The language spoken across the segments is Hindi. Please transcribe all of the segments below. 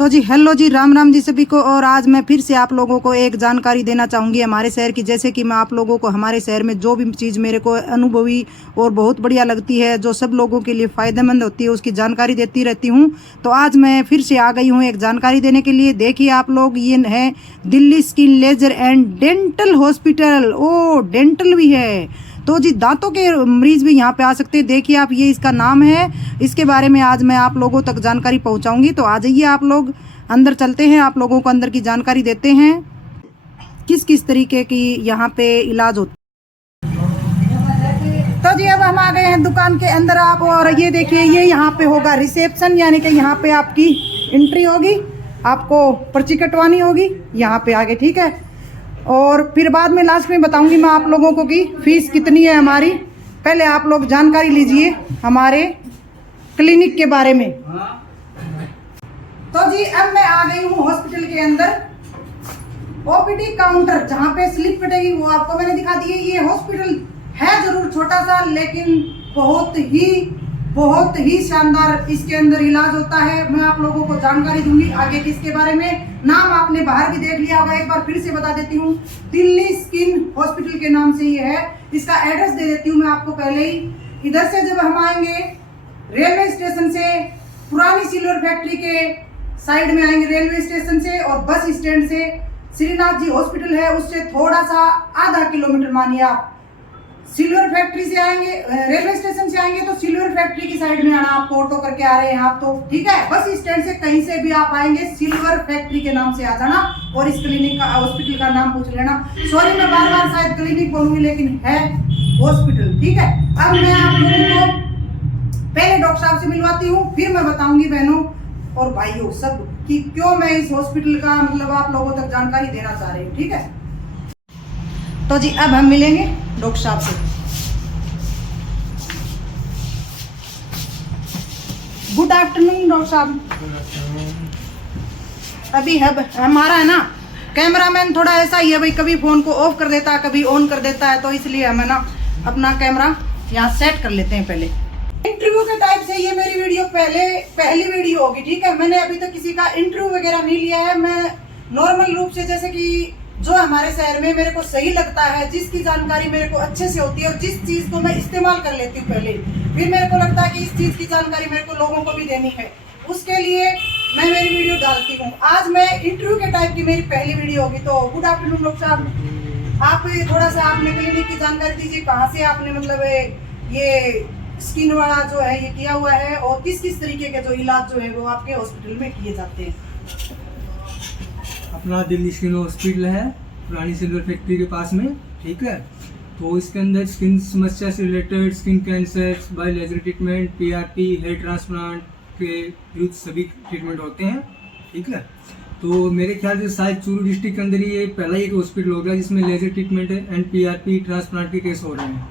तो जी हेलो जी, राम राम जी सभी को। और आज मैं फिर से आप लोगों को एक जानकारी देना चाहूँगी हमारे शहर की। जैसे कि मैं आप लोगों को हमारे शहर में जो भी चीज़ मेरे को अनुभवी और बहुत बढ़िया लगती है, जो सब लोगों के लिए फ़ायदेमंद होती है, उसकी जानकारी देती रहती हूँ। तो आज मैं फिर से आ गई हूँ एक जानकारी देने के लिए। देखिए आप लोग, ये है Delhi skin laser and dental hospital. ओ डेंटल भी है, तो जी दांतों के मरीज भी यहाँ पे आ सकते हैं। देखिए आप, ये इसका नाम है। इसके बारे में आज मैं आप लोगों तक जानकारी पहुँचाऊँगी। तो आ जाइए आप लोग, अंदर चलते हैं, आप लोगों को अंदर की जानकारी देते हैं किस किस तरीके की यहाँ पे इलाज होता है। तो जी अब हम आ गए हैं दुकान के अंदर आप, और ये देखिए, ये यहाँ पे होगा रिसेप्शन, यानी कि यहाँ पे आपकी एंट्री होगी, आपको पर्ची कटवानी होगी यहाँ पे आगे, ठीक है। और फिर बाद में लास्ट में बताऊंगी मैं आप लोगों को कि फीस कितनी है हमारी। पहले आप लोग जानकारी लीजिए हमारे क्लिनिक के बारे में। तो जी अब मैं आ गई हूँ हॉस्पिटल के अंदर। ओपीडी काउंटर जहाँ पे स्लिप कटेगी वो आपको मैंने दिखा दी है। ये हॉस्पिटल है जरूर छोटा सा, लेकिन बहुत ही शानदार इसके अंदर इलाज होता है। मैं आप लोगों को जानकारी दूंगी आगे किसके बारे में। नाम आपने बाहर भी देख लिया होगा, एक बार फिर से बता देती हूँ। दिल्ली स्किन हॉस्पिटल के नाम से ये है। इसका एड्रेस दे देती हूँ मैं आपको पहले ही। इधर से जब हम आएंगे रेलवे स्टेशन से, पुरानी सिल्वर फैक्ट्री के साइड में आएंगे रेलवे स्टेशन से, और बस स्टैंड से श्रीनाथ जी हॉस्पिटल है, उससे थोड़ा सा आधा किलोमीटर मानिए आप। सिल्वर फैक्ट्री से आएंगे, रेलवे स्टेशन से आएंगे तो सिल्वर फैक्ट्री की साइड में आना, आपको ऑटो करके आ रहे हैं आप तो ठीक है। बस स्टैंड से कहीं से भी आप आएंगे, सिल्वर फैक्ट्री के नाम से आ जाना और इस क्लिनिक का, हॉस्पिटल का नाम पूछ लेना। सॉरी मैं बार बार शायद क्लिनिक बोलूंगी, लेकिन है हॉस्पिटल, ठीक है। अब मैं आप लोगों को पहले डॉक्टर साहब से मिलवाती हूँ, फिर मैं बताऊंगी बहनों और भाइयों सब कि क्यों मैं इस हॉस्पिटल का मतलब आप लोगों तक जानकारी देना चाह रही हूँ, ठीक है। तो जी अब हम मिलेंगे डॉक्टर साहब से। गुड आफ्टरनून डॉक्टर साहब। अभी हमारा है ना कैमरामैन थोड़ा ऐसा ही है भाई, कभी फोन को ऑफ कर देता है, कभी ऑन कर देता है, तो इसलिए हमें ना अपना कैमरा यहाँ सेट कर लेते हैं पहले। इंटरव्यू के टाइप से ये मेरी वीडियो पहली वीडियो होगी, ठीक है। मैंने अभी तक किसी का इंटरव्यू वगैरह नहीं लिया है। मैं नॉर्मल रूप से, जैसे कि जो हमारे शहर में मेरे को सही लगता है, जिसकी जानकारी मेरे को अच्छे से होती है और जिस चीज को मैं इस्तेमाल कर लेती हूँ पहले, फिर मेरे को लगता है कि इस चीज की जानकारी मेरे को लोगों को भी देनी है, उसके लिए मैं मेरी वीडियो डालती हूँ। आज मैं इंटरव्यू के टाइप की मेरी पहली वीडियो होगी। तो गुड आफ्टरनून डॉक्टर साहब, आप थोड़ा सा आपने क्लिनिक की जानकारी दीजिए, कहाँ से आपने मतलब ये स्किन वाला जो है ये किया हुआ है, और किस किस तरीके के जो इलाज जो है वो आपके हॉस्पिटल में किए जाते हैं। अपना दिल्ली स्किन हॉस्पिटल है, पुरानी सिल्वर फैक्ट्री के पास में, ठीक है। तो इसके अंदर स्किन समस्या से related, skin cancer, by laser treatment, PRP, hair transplant के विरुद्ध सभी ट्रीटमेंट होते हैं, ठीक है। तो मेरे ख्याल से शायद चूरू डिस्ट्रिक्ट के अंदर ही ये पहला एक हॉस्पिटल होगा जिसमें laser treatment and PRP transplant के केस हो रहे हैं।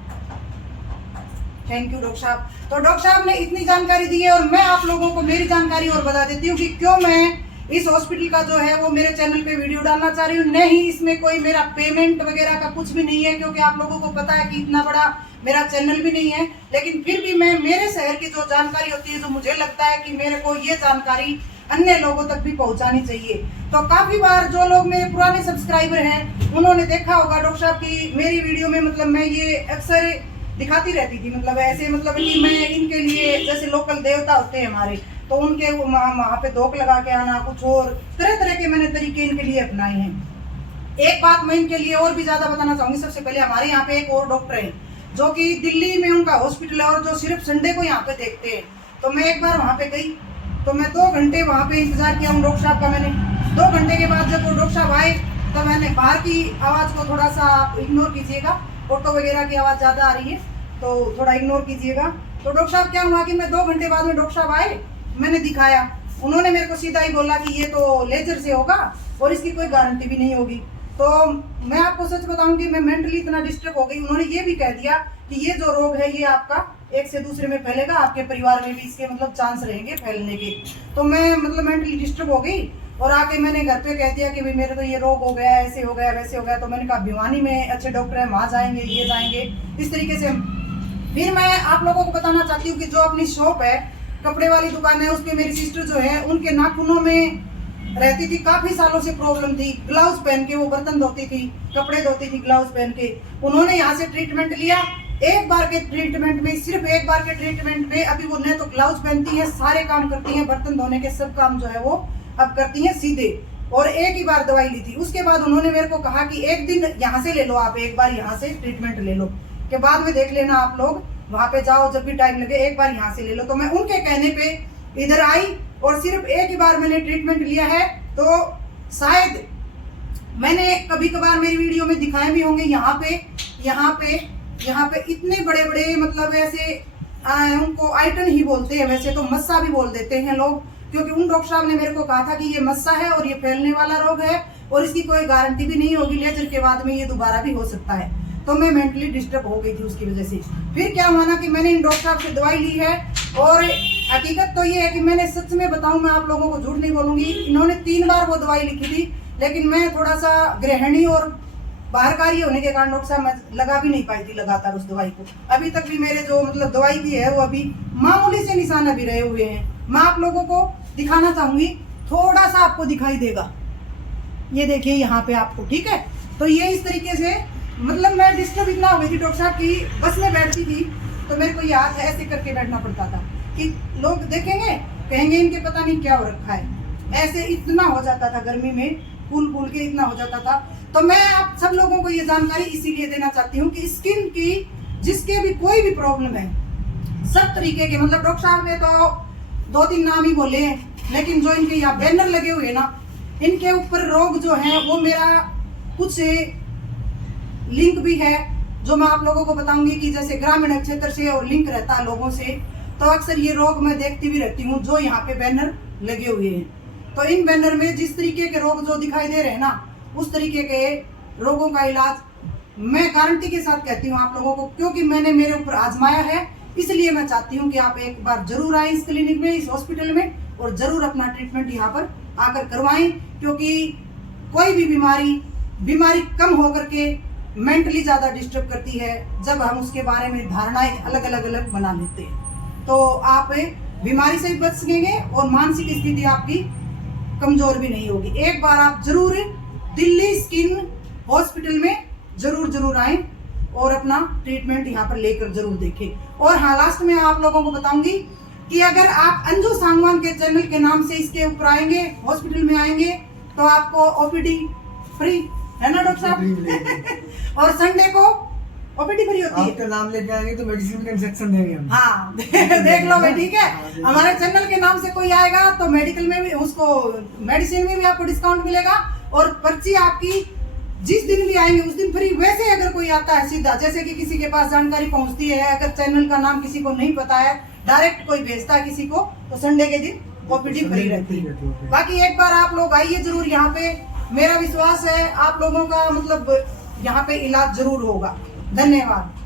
थैंक यू डॉक्टर साहब। तो डॉक्टर साहब ने इतनी जानकारी दी है, और मैं आप लोगों को मेरी जानकारी और बता देती हूँ कि क्यों मैं इस हॉस्पिटल का जो है वो मेरे चैनल पे वीडियो डालना चाह रही हूँ। नहीं, इसमें कोई मेरा पेमेंट वगैरह का कुछ भी नहीं है, क्योंकि आप लोगों को पता है कि इतना बड़ा मेरा चैनल भी नहीं है। लेकिन फिर भी मैं मेरे शहर की जो जानकारी होती है, जो मुझे लगता है कि मेरे को ये जानकारी अन्य लोगों तक भी पहुंचानी चाहिए। तो काफी बार जो लोग मेरे पुराने सब्सक्राइबर हैं उन्होंने देखा होगा डॉक्टर साहब की मेरी वीडियो में मतलब मैं ये अक्सर दिखाती रहती थी, मतलब ऐसे मतलब कि मैं इनके लिए, जैसे लोकल देवता होते हैं हमारे, तो उनके वहाँ पे धोख लगा के आना, कुछ और तरह तरह के मैंने तरीके इनके लिए अपनाए हैं। एक बात मैं इनके लिए और भी ज्यादा बताना चाहूंगी। सबसे पहले हमारे यहाँ पे एक और डॉक्टर है जो कि दिल्ली में उनका हॉस्पिटल है, और जो सिर्फ संडे को यहाँ पे देखते हैं। तो मैं एक बार वहाँ पे गई, तो मैं 2 घंटे वहाँ पे इंतजार किया उन डॉक्टर साहब का। मैंने 2 घंटे के बाद जब वो डॉक्टर साहब आए, तो मैंने बाहर की आवाज को थोड़ा सा आप इग्नोर कीजिएगा, ऑटो वगैरह की आवाज ज्यादा आ रही है तो थोड़ा इग्नोर कीजिएगा। तो डॉक्टर साहब क्या हुआ कि मैं 2 घंटे बाद में डॉक्टर साहब आए, मैंने दिखाया, उन्होंने मेरे को सीधा ही बोला कि ये तो लेजर से होगा और इसकी कोई गारंटी भी नहीं होगी। तो मैं आपको सच बताऊंगी, मैं मेंटली इतना डिस्टर्ब हो गई। उन्होंने ये भी कह दिया कि ये जो रोग है ये आपका एक से दूसरे में फैलेगा, आपके परिवार में भी इसके मतलब चांस रहेंगे फैलने के। तो मैं मतलब मेंटली डिस्टर्ब हो गई, और आके मैंने घर पे कह दिया कि भाई मेरे तो ये रोग हो गया, ऐसे हो गया, वैसे हो गया। तो मैंने कहा भिवानी में अच्छे डॉक्टर हैं, वहाँ जाएंगे, ये जाएंगे, इस तरीके से। फिर मैं आप लोगों को बताना चाहती हूँ कि जो अपनी शॉप है, कपड़े वाली दुकान है, उसपे मेरी सिस्टर जो है उनके नाखूनों में रहती थी, काफी सालों से प्रॉब्लम थी, ग्लव्स पहन के वो बर्तन धोती थी, कपड़े धोती थी ग्लव्स पहन के। उन्होंने यहाँ से ट्रीटमेंट लिया, एक बार के ट्रीटमेंट में, सिर्फ एक बार के ट्रीटमेंट में अभी वो न तो ग्लव्स पहनती है, सारे काम करती हैं, बर्तन धोने के सब काम जो है वो अब करती हैं सीधे। और एक ही बार दवाई ली थी। उसके बाद उन्होंने मेरे को कहा कि एक दिन यहाँ से ले लो, आप एक बार यहाँ से ट्रीटमेंट ले लो, के बाद में देख लेना आप लोग, वहां पे जाओ जब भी टाइम लगे, एक बार यहाँ से ले लो। तो मैं उनके कहने पे इधर आई और सिर्फ एक ही बार मैंने ट्रीटमेंट लिया है। तो शायद मैंने कभी कभार मेरी वीडियो में दिखाए भी होंगे, यहाँ पे इतने बड़े बड़े मतलब ऐसे उनको आइटन ही बोलते हैं, वैसे तो मस्सा भी बोल देते हैं लोग, क्योंकि उन डॉक्टर साहब ने मेरे को कहा था कि ये मस्सा है और ये फैलने वाला रोग है और इसकी कोई गारंटी भी नहीं होगी, लेजर के बाद में ये दोबारा भी हो सकता है। तो मैं मेंटली डिस्टर्ब हो गई थी उसकी वजह से। फिर क्या हुआ ना कि मैंने इन डॉक्टर साहब से दवाई ली है, और हकीकत तो ये है कि मैंने सच में बताऊं, मैं आप लोगों को झूठ नहीं बोलूंगी, इन्होंने 3 बार वो दवाई लिखी थी, लेकिन मैं थोड़ा सा गृहिणी और बाहर कार्य होने के कारण डॉक्टर साहब मैं लगा भी नहीं पाई थी लगातार उस दवाई को। अभी तक भी मेरे जो मतलब दवाई की है वो अभी मामूली से निशान अभी रहे हुए हैं। मैं आप लोगों को दिखाना चाहूंगी, थोड़ा सा आपको दिखाई देगा, ये देखिए यहाँ पे आपको, ठीक है। तो ये इस तरीके से मतलब मैं डिस्टर्ब इतना हो गई थी डॉक्टर साहब की, बस में बैठती थी तो मेरे को याद है ऐसे करके बैठना पड़ता था कि लोग देखेंगे कहेंगे इनके पता नहीं क्या हो रखा है, ऐसे इतना हो जाता था, गर्मी में फूल के इतना हो जाता था। तो मैं आप सब लोगों को ये जानकारी इसीलिए देना चाहती हूँ कि स्किन की जिसके भी कोई भी प्रॉब्लम है, सब तरीके के, मतलब डॉक्टर साहब ने तो 2-3 नाम ही बोले हैं, लेकिन जो इनके यहाँ बैनर लगे हुए ना, इनके ऊपर रोग जो है वो मेरा कुछ लिंक भी है जो मैं आप लोगों को बताऊंगी कि जैसे ग्रामीण क्षेत्र से और लिंक रहता है लोगों से, तो अक्सर ये रोग मैं देखती भी रहती हूँ जो यहाँ पे बैनर लगे हुए हैं। तो इन बैनर में जिस तरीके के रोग जो दिखाई दे रहे हैं ना, उस तरीके के रोगों का इलाज मैं गारंटी के साथ कहती हूँ आप लोगों को, क्योंकि मैंने मेरे ऊपर आजमाया है। इसलिए मैं चाहती हूँ कि आप एक बार जरूर आए इस क्लिनिक में, इस हॉस्पिटल में, और जरूर अपना ट्रीटमेंट यहाँ पर आकर करवाएं, क्योंकि कोई भी बीमारी कम होकर के मेंटली ज्यादा डिस्टर्ब करती है जब हम उसके बारे में धारणाएं अलग बना लेते हैं। तो आप बीमारी से भी बच सकेंगे और मानसिक स्थिति आपकी कमजोर भी नहीं होगी। एक बार आप जरूर दिल्ली स्किन हॉस्पिटल में जरूर आए और अपना ट्रीटमेंट यहाँ पर लेकर जरूर देखें। और हाँ, लास्ट में आप लोगों को बताऊंगी कि अगर आप अंजू सांगवान के चैनल के नाम से इसके ऊपर आएंगे, हॉस्पिटल में आएंगे, तो आपको ओपीडी फ्री है ना डॉक्टर साहब और संडे को ओपीडी फ्री होती है। आपका नाम लेके आएंगे तो मेडिसिन का इंजेक्शन देंगे हम। हाँ देख लो भाई, ठीक है। हमारे चैनल के नाम से कोई आएगा तो मेडिकल में भी, उसको मेडिसिन में भी आपको डिस्काउंट मिलेगा, और पर्ची आपकी जिस दिन भी आएंगे उस दिन फ्री। वैसे अगर कोई आता है सीधा, जैसे कि किसी के पास जानकारी पहुंचती है, अगर चैनल का नाम किसी को नहीं पता है, डायरेक्ट कोई भेजता है किसी को, तो संडे के दिन ओपीडी फ्री रहती है। बाकी एक बार आप लोग आइए जरूर यहाँ पे, मेरा विश्वास है आप लोगों का मतलब यहाँ पे इलाज जरूर होगा। धन्यवाद।